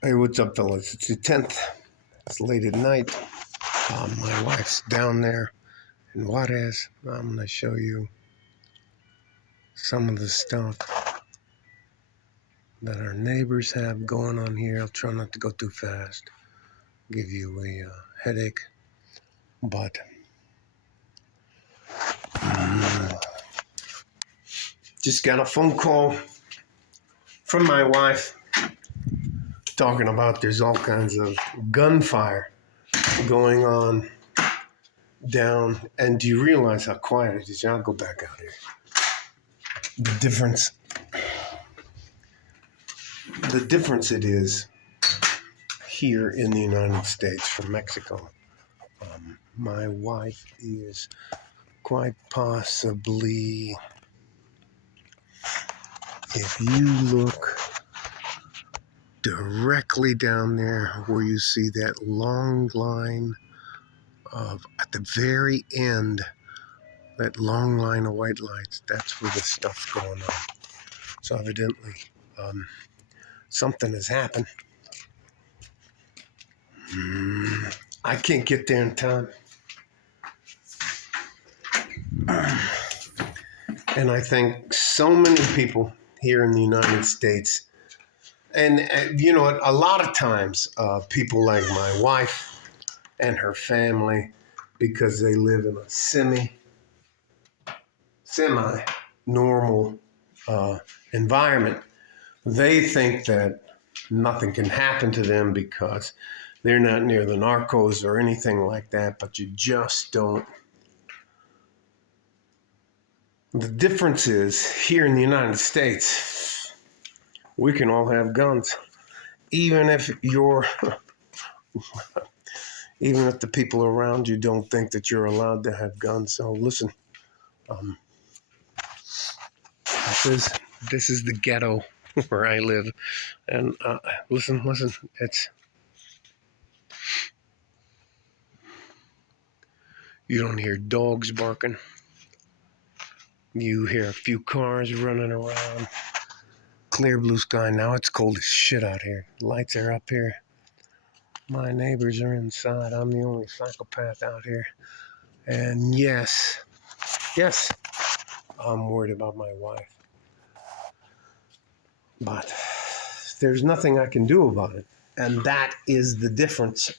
Hey, what's up, fellas? It's the 10th. It's late at night. My wife's down there in Juarez. I'm going to show you some of the stuff that our neighbors have going on here. I'll try not to go too fast, give you a headache. But just got a phone call from my wife talking about there's all kinds of gunfire going on down. And do you realize how quiet it is? I'll go back out here. The difference it is here in the United States from Mexico. My wife is quite possibly, if you look directly down there where you see that long line of, at the very end, that long line of white lights, that's where the stuff's going on. So evidently, something has happened. I can't get there in time. And I think so many people here in the United States, and you know, a lot of times people like my wife and her family, because they live in a semi-normal environment, they think that nothing can happen to them because they're not near the narcos or anything like that, but you just don't. The difference is here in the United States, we can all have guns, even if the people around you don't think that you're allowed to have guns. So listen, this is the ghetto where I live, and listen, it's, you don't hear dogs barking. You hear a few cars running around. Clear blue sky. Now it's cold as shit out here. Lights are up here. My neighbors are inside. I'm the only psychopath out here. And yes, I'm worried about my wife. But there's nothing I can do about it. And that is the difference.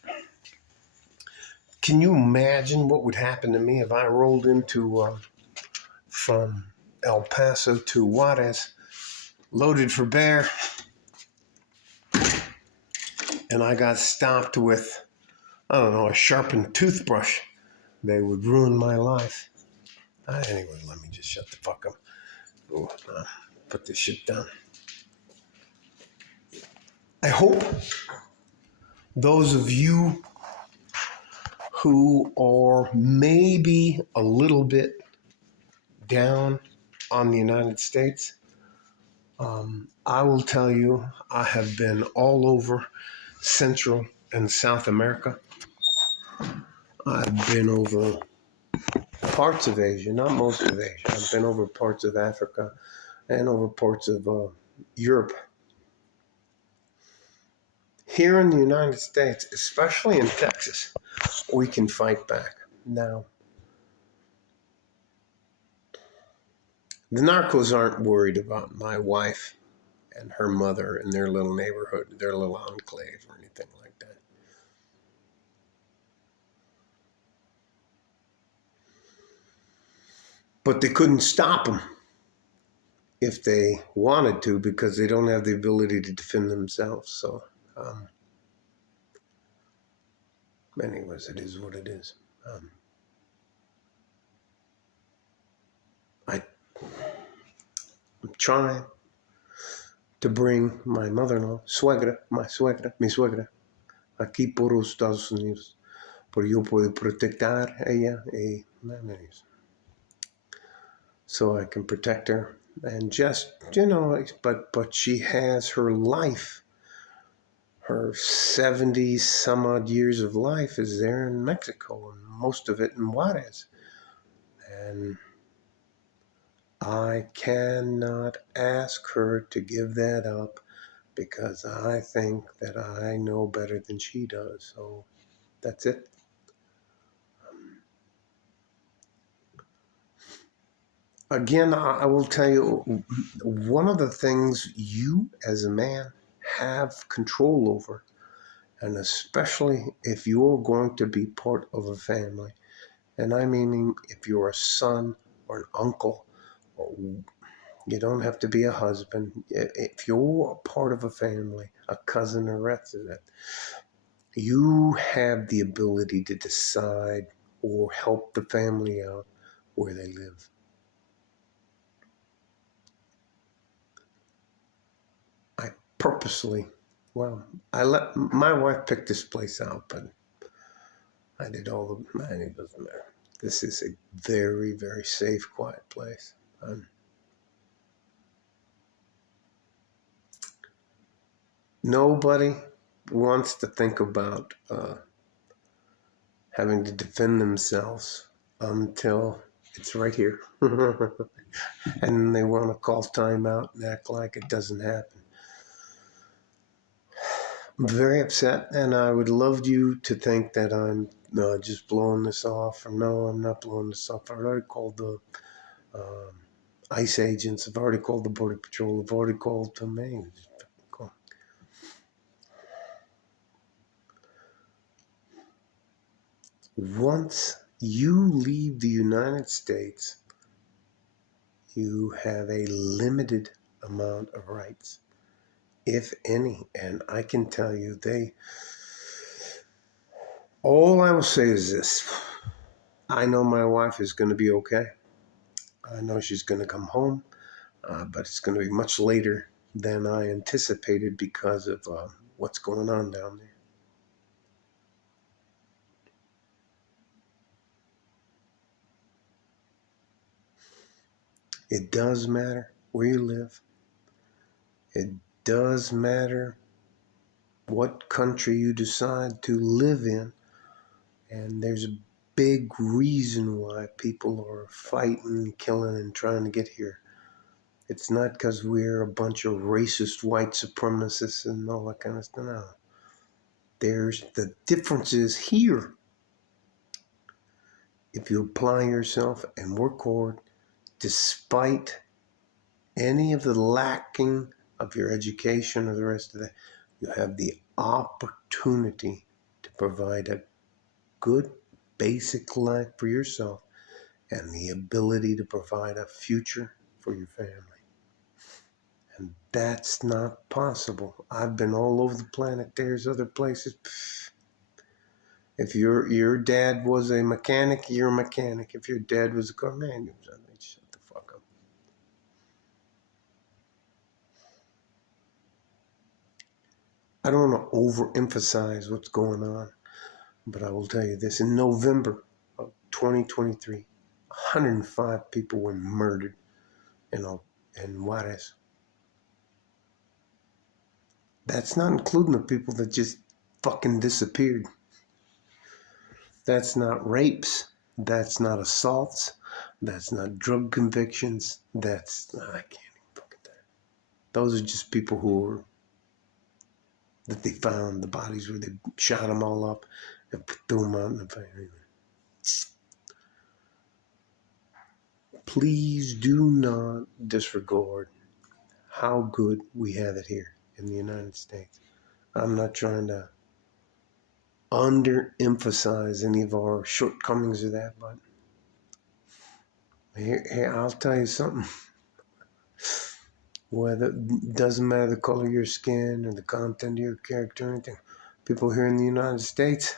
Can you imagine what would happen to me if I rolled into from El Paso to Juarez, loaded for bear, and I got stopped with, I don't know, a sharpened toothbrush? They would ruin my life. Anyway, let me just shut the fuck up. Put this shit down. I hope those of you who are maybe a little bit down on the United States, I will tell you, I have been all over Central and South America. I've been over parts of Asia, not most of Asia. I've been over parts of Africa and over parts of Europe. Here in the United States, especially in Texas, we can fight back. Now, the narcos aren't worried about my wife and her mother and their little neighborhood, their little enclave or anything like that. But they couldn't stop them if they wanted to because they don't have the ability to defend themselves. So, anyways, it is what it is. I'm trying to bring my mother-in-law, mi suegra, aquí por los Estados Unidos, por yo puedo proteger ella y so I can protect her and just, you know, but she has her life, her 70 some odd years of life is there in Mexico, and most of it in Juarez. And I cannot ask her to give that up because I think that I know better than she does. So that's it. Again, I will tell you, one of the things you as a man have control over, and especially if you're going to be part of a family, and I mean if you're a son or an uncle, or you don't have to be a husband, if you're a part of a family, a cousin or rest of that, you have the ability to decide or help the family out where they live. I purposely, well, I let my wife pick this place out, but I did all the, man, it doesn't matter. This is a very, very safe, quiet place. Nobody wants to think about having to defend themselves until it's right here. And they want to call time out and act like it doesn't happen. I'm very upset, and I would love you to think that I'm just blowing this off. Or no, I'm not blowing this off. I've already called the um, ICE agents. I've already called the Border Patrol. I've already called the main. Once you leave the United States, you have a limited amount of rights, if any. And I can tell you, all I will say is this. I know my wife is going to be okay. I know she's going to come home, but it's going to be much later than I anticipated because of what's going on down there. It does matter where you live. It does matter what country you decide to live in. And there's a big reason why people are fighting, killing, and trying to get here. It's not because we're a bunch of racist white supremacists and all that kind of stuff. No. There's the differences here. If you apply yourself and work hard, despite any of the lacking of your education or the rest of that, you have the opportunity to provide a good basic life for yourself and the ability to provide a future for your family. And that's not possible. I've been all over the planet. There's other places. If your dad was a mechanic, you're a mechanic. If your dad was a car man, shut the fuck up. I don't want to overemphasize what's going on, but I will tell you this. In November of 2023, 105 people were murdered in Juarez. That's not including the people that just fucking disappeared. That's not rapes. That's not assaults. That's not drug convictions. That's not, I can't even fucking tell. Those are just people who were, that they found the bodies where they shot them all up and threw them out in the fire. Please do not disregard how good we have it here in the United States. I'm not trying to underemphasize any of our shortcomings of that, but here I'll tell you something. Whether it doesn't matter the color of your skin or the content of your character or anything. People here in the United States,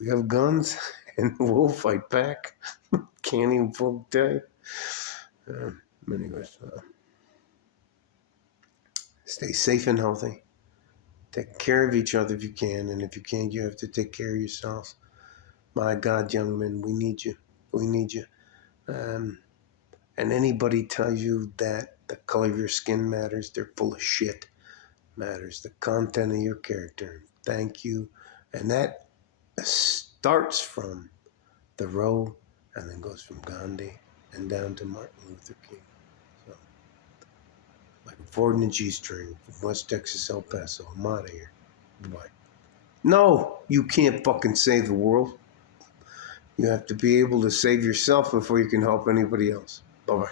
we have guns and we'll fight back. Can't even fucking tell you. Anyways, stay safe and healthy. Take care of each other if you can, and if you can't, you have to take care of yourselves. My God, young men, we need you. We need you. And anybody tells you that the color of your skin matters, they're full of shit. Matters the content of your character. Thank you. And that starts from Thoreau and then goes from Gandhi and down to Martin Luther King. So, like a Ford and the G-String from West Texas, El Paso. I'm out of here. Bye. No, you can't fucking save the world. You have to be able to save yourself before you can help anybody else. Bye-bye.